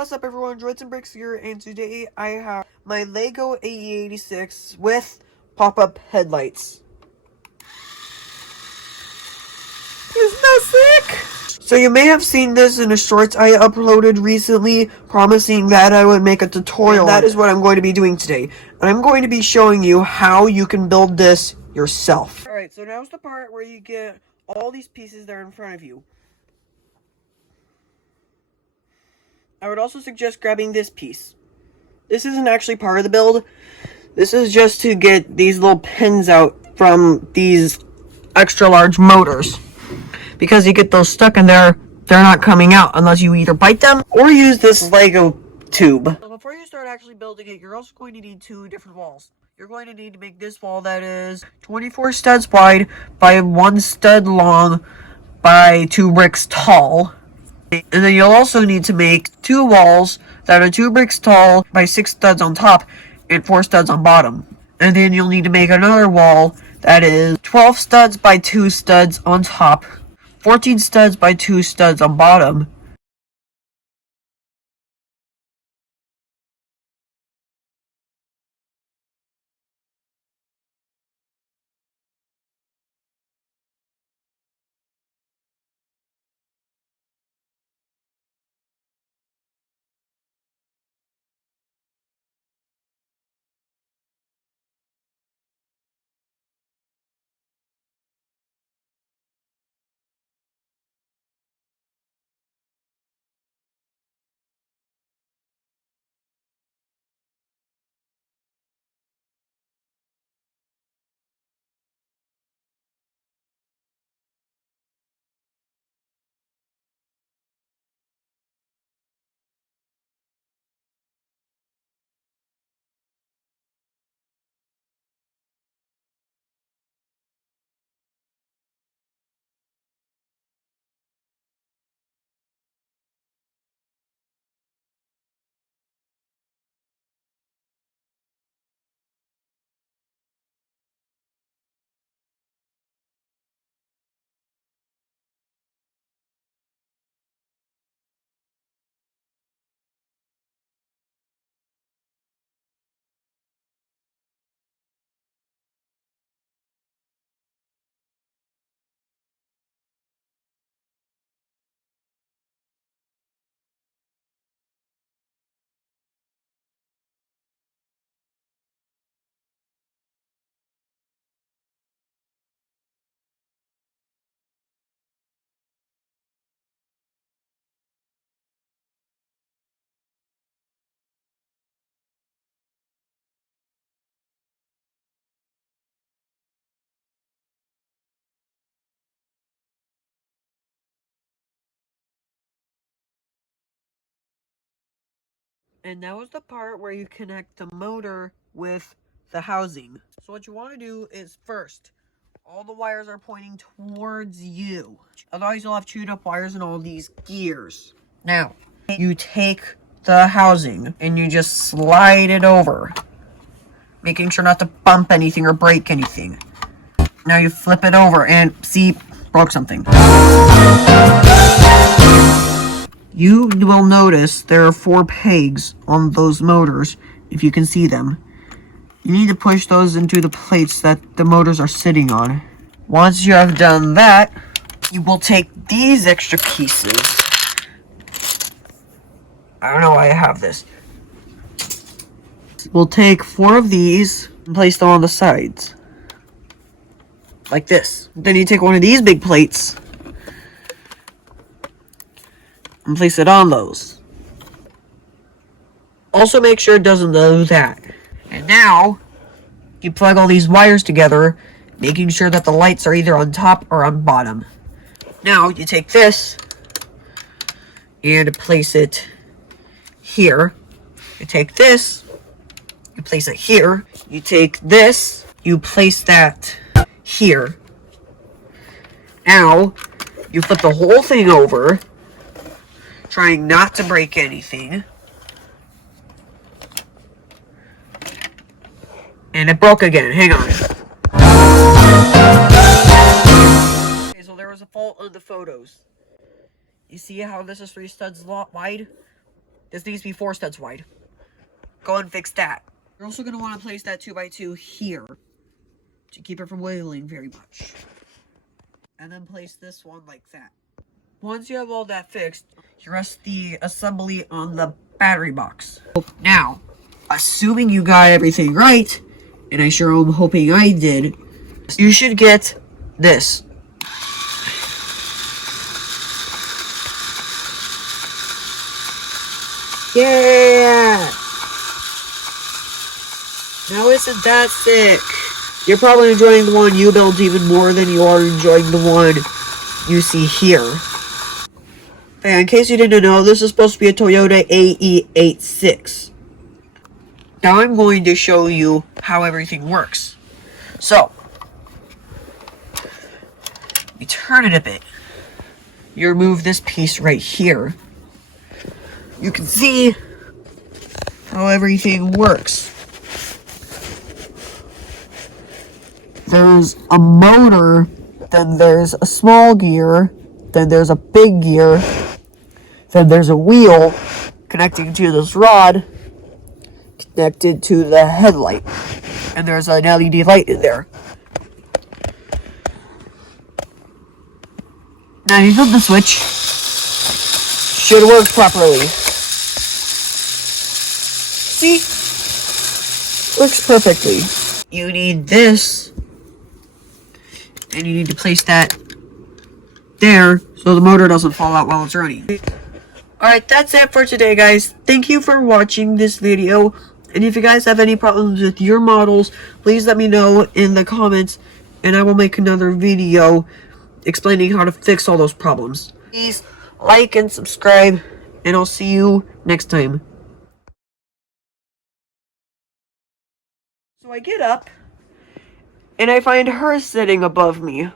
what's up everyone, Droids and Bricks here, and today I have my Lego ae86 with pop-up headlights. Isn't that sick? So you may have seen this in a shorts I uploaded recently, promising that I would make a tutorial. And that is what I'm going to be doing today. And I'm going to be showing you how you can build this yourself. Alright, so now's the part where you get all these pieces that are in front of you. I would also suggest grabbing this piece. This isn't actually part of the build. This is just to get these little pins out from these extra large motors. Because you get those stuck in there, they're not coming out unless you either bite them or use this Lego tube. So before you start actually building it, you're also going to need two different walls. You're going to need to make this wall that is 24 studs wide by 1 stud long by 2 bricks tall. And then you'll also need to make 2 walls that are 2 bricks tall by 6 studs on top and 4 studs on bottom. And then you'll need to make another wall that is 12 studs by 2 studs on top, 14 studs by 2 studs on bottom. And that was the part where you connect the motor with the housing. So what you want to do is first, all the wires are pointing towards you. Otherwise you'll have chewed up wires in all these gears. Now, you take the housing and you just slide it over, making sure not to bump anything or break anything. Now you flip it over and see, broke something. You will notice there are 4 pegs on those motors, if you can see them. You need to push those into the plates that the motors are sitting on. Once you have done that, you will take these extra pieces. I don't know why I have this. We'll take 4 of these and place them on the sides. Like this. Then you take one of these big plates and place it on those. Also make sure it doesn't do that. And now, you plug all these wires together, making sure that the lights are either on top or on bottom. Now, you take this and place it here. You take this, you place it here. You take this, you place that here. Now, you flip the whole thing over, trying not to break anything. And it broke again. Hang on. Okay, so there was a fault on the photos. You see how this is 3 studs wide? This needs to be 4 studs wide. Go and fix that. You're also going to want to place that 2x2 here to keep it from wiggling very much. And then place this one like that. Once you have all that fixed, you rest the assembly on the battery box. Now, assuming you got everything right, and I sure am hoping I did, you should get this. Yeah! Now isn't that sick? You're probably enjoying the one you built even more than you are enjoying the one you see here. And in case you didn't know, this is supposed to be a Toyota ae86. Now I'm going to show you how everything works. So, you turn it a bit. You remove this piece right here. You can see how everything works. There's a motor, then there's a small gear, then there's a big gear, then there's a wheel connecting to this rod, connected to the headlight, and there's an LED light in there. Now you flip the switch, should work properly. See? Works perfectly. You need this, and you need to place that there so the motor doesn't fall out while it's running. Alright, that's it for today, guys. Thank you for watching this video. And if you guys have any problems with your models, please let me know in the comments, and I will make another video explaining how to fix all those problems. Please like and subscribe, and I'll see you next time. So I get up, and I find her sitting above me.